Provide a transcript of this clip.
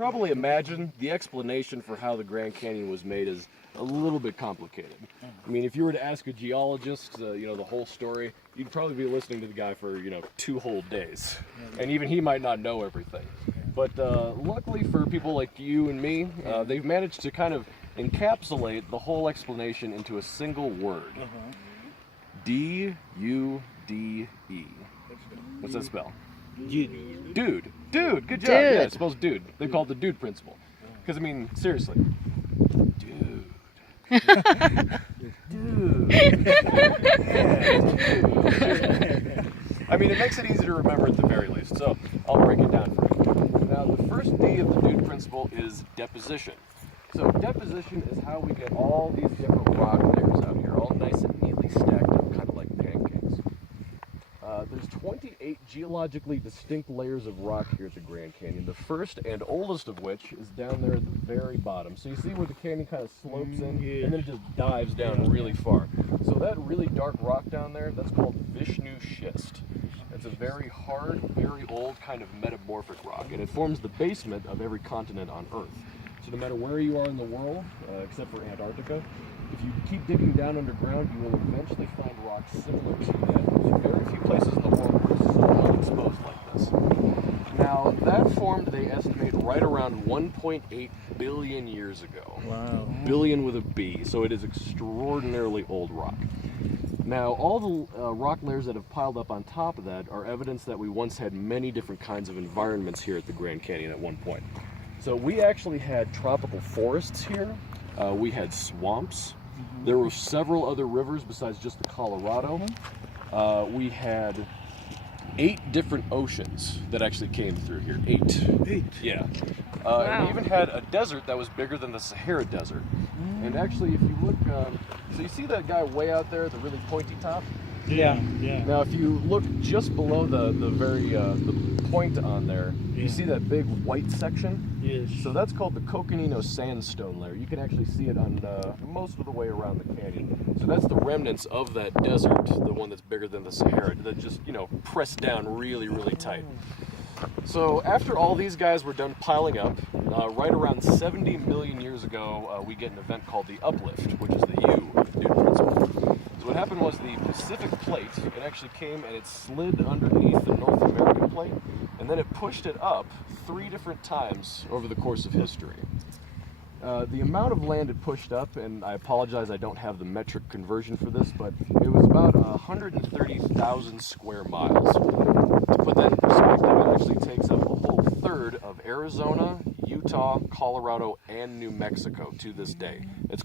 probably imagine, the explanation for how the Grand Canyon was made is a little bit complicated. I mean, if you were to ask a geologist, you know, the whole story, you'd probably be listening to the guy for, you know, 2 whole days. And even he might not know everything. But luckily for people like you and me, they've managed to kind of encapsulate the whole explanation into a single word. D-U-D-E. What's that spell? Dude. Dude. Dude, good job. Dude. Yeah, it spells dude. They call it the dude principle. Because, I mean, seriously. Dude. Dude. Yeah, dude. I mean, it makes it easy to remember at the very least, so I'll break it down for you. Now, the first D of the dude principle is deposition. So deposition is how we get all these different rock layers out here, all nice and neatly stacked up, kind of like pancakes. There's 28 geologically distinct layers of rock here at the Grand Canyon, the first and oldest of which is down there at the very bottom. So you see where the canyon kind of slopes in, and then it just dives down really far. So that really dark rock down there, that's called Vishnu schist. It's a very hard, very old kind of metamorphic rock, and it forms the basement of every continent on Earth. So no matter where you are in the world, except for Antarctica, if you keep digging down underground, you will eventually find rocks similar to that. There's very few places in the world where it's so unexposed like this. Now, that formed, they estimate, right around 1.8 billion years ago. Wow. Billion with a B, so it is extraordinarily old rock. Now, all the rock layers that have piled up on top of that are evidence that we once had many different kinds of environments here at the Grand Canyon at one point. So we actually had tropical forests here. We had swamps. There were several other rivers besides just the Colorado. We had 8 different oceans that actually came through here. 8. Yeah. And we even had a desert that was bigger than the Sahara Desert. And actually, if you look, so you see that guy way out there, the really pointy top? Yeah. Now, if you look just below the point on there, you see that big white section? Yes. So that's called the Coconino sandstone layer. You can actually see it on most of the way around the canyon. So that's the remnants of that desert, the one that's bigger than the Sahara, that just, you know, pressed down really, really tight. So after all these guys were done piling up, right around 70 million years ago, we get an event called the uplift, which is the U of the dude principle. So what happened was the Pacific plate, it actually came and it slid underneath the North American plate, and then it pushed it up 3 different times over the course of history. The amount of land it pushed up, and I apologize I don't have the metric conversion for this, but it was about 130,000 square miles. To put that in perspective, it actually takes up a whole third of Arizona, Utah, Colorado, and New Mexico to this day. It's